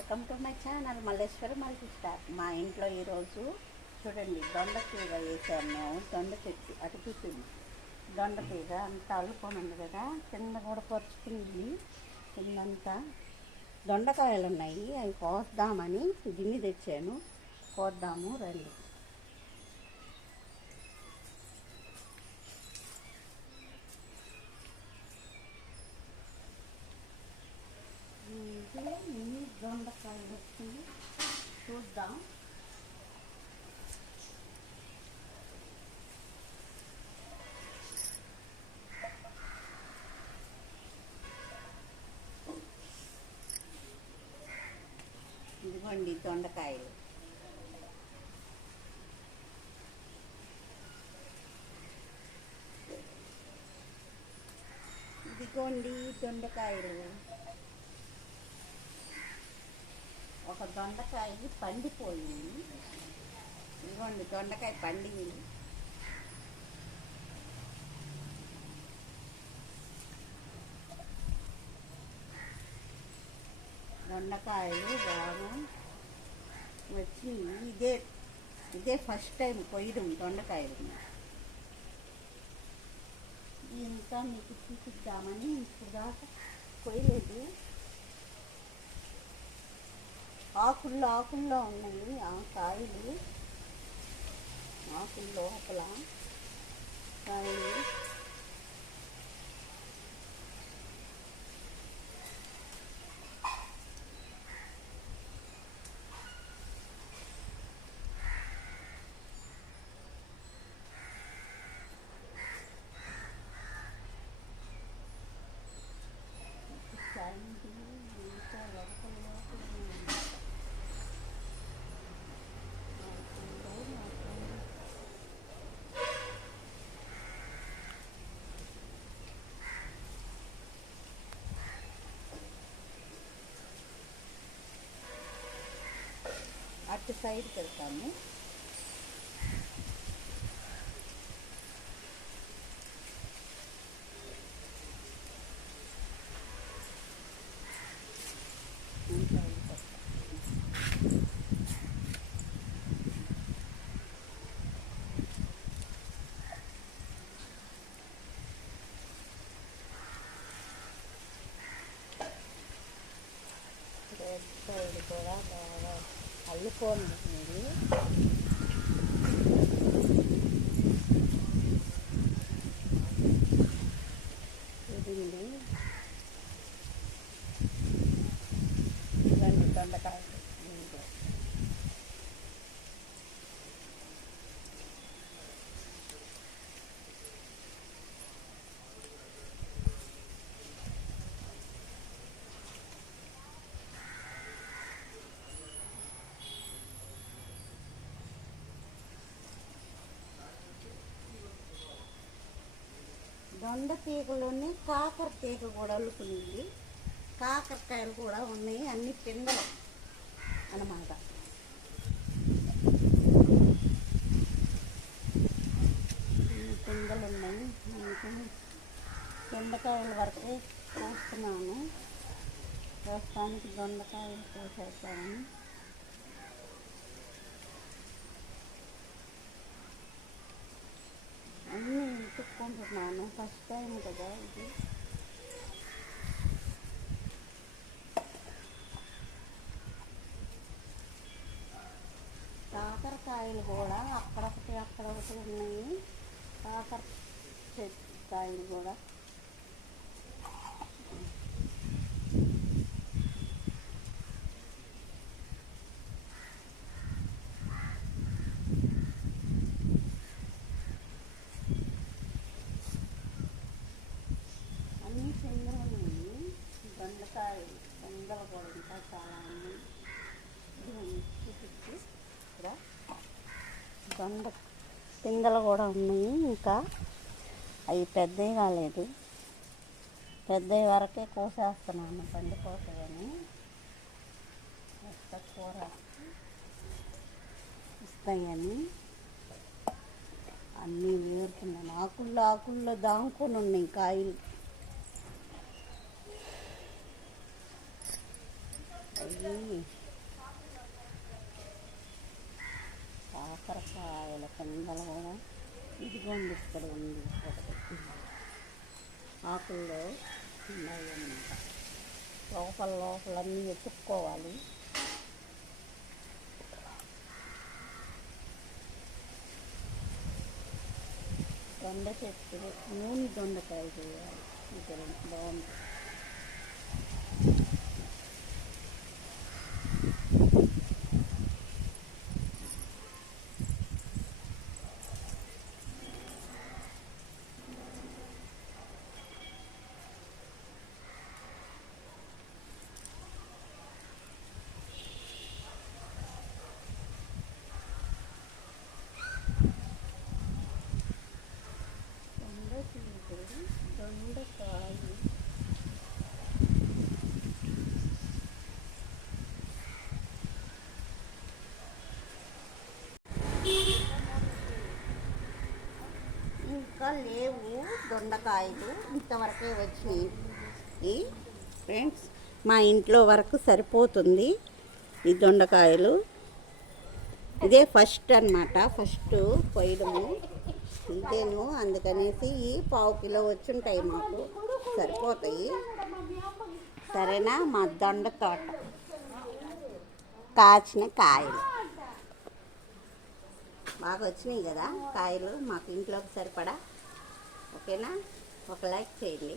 Welcome to my channel Malleswari multi star. మా ఇంట్లో ఈరోజు చూడండి దొండతీగ వేసాము మేము. దొండ చెట్టు అటు చూపింది. దొండతీగ అంతా అల్లుకొని ఉంది కదా, కింద కూడా పరుచుకుంది. కిందంతా దొండకాయలు ఉన్నాయి, అవి కోద్దామని గిన్నె తెచ్చాను. కోద్దాము రండి. దొండకాయలు వచ్చింది, చూద్దాం. ఇదిగోండి దొండకాయలు. ఇదిగోండి దొండకాయలు. ఒక దొండకాయ పండిపోయింది. ఇదిగోండి దొండకాయ పండింది. దొండకాయలు బాగా వచ్చింది. ఇదే ఫస్ట్ టైం కొయ్యడం దొండకాయలు. ఇంకా మీకు చూపిద్దామని ఇప్పుడు దాకా కొయ్యలేదు. ఆకుల్లో ఉన్నాయి ఆ కాయలు. ఆకుల లోపల కాయలు. అటు సైడ్కి వెళ్తాము. సైడ్ కూడా బాగా అల్లుకోండి. ఇది ఇవన్నీ దొండకాయలు. దొండ తీగలోనే కాకర తీగ కూడా అల్లుకునింది. కాకరకాయలు కూడా ఉన్నాయి, అన్ని పిందలు అన్నమాట. పిందలు ఉన్నాయి. దొండకాయల వరకే కోస్తున్నాను. ప్రస్తుతానికి దొండకాయలు కోసేస్తాను. అన్నీ తిప్పుకుంటున్నాను, ఫస్ట్ టైం కదా ఇది. కాకరకాయలు కూడా అక్కడొకటి ఉన్నాయి. కాకర కాయలు కూడా దొండకాయలు పిందలు కూడా ఇంకా చాలా ఉన్నాయి. చూపించి దొండ పిందలు కూడా ఉన్నాయి. ఇంకా అవి పెద్దవి కాలేదు, పెద్దవి వరకే కోసేస్తున్నాను. పండిపోతాయని కూర ఇస్తాయని అన్నీ వేరుకున్నాను. ఆకుల్లో దాంకొని ఉన్నాయి కాయలు. అవి కాకరకాయల కిందలు కూడా ఇదిగోండి ఇక్కడ ఉంది ఒకటి ఆకుల్లో ఉన్నాయి అన్నమాట. లోపలన్నీ వెతుక్కోవాలి. దొండ చెట్టు నూనె దొండకాయ చేయాలి. ఇక్కడ బాగుంటుంది. దొండకాయ ఇంకా లేవు. దొండకాయలు ఇంతవరకే వచ్చినాయి ఫ్రెండ్స్. మా ఇంట్లో వరకు సరిపోతుంది ఈ దొండకాయలు. ఇదే ఫస్ట్ అన్నమాట, ఫస్ట్ కొయ్యడము ఇదేను. అందుకనేసి ఈ 1/2 కిలో వచ్చుంటాయి, మాకు సరిపోతాయి. సరేనా? మా దొండ తోట కాచిన కాయలు బాగా వచ్చినాయి కదా కాయలు, మాకు ఇంట్లోకి సరిపడా. ఓకేనా? ఒక లైక్ చేయండి.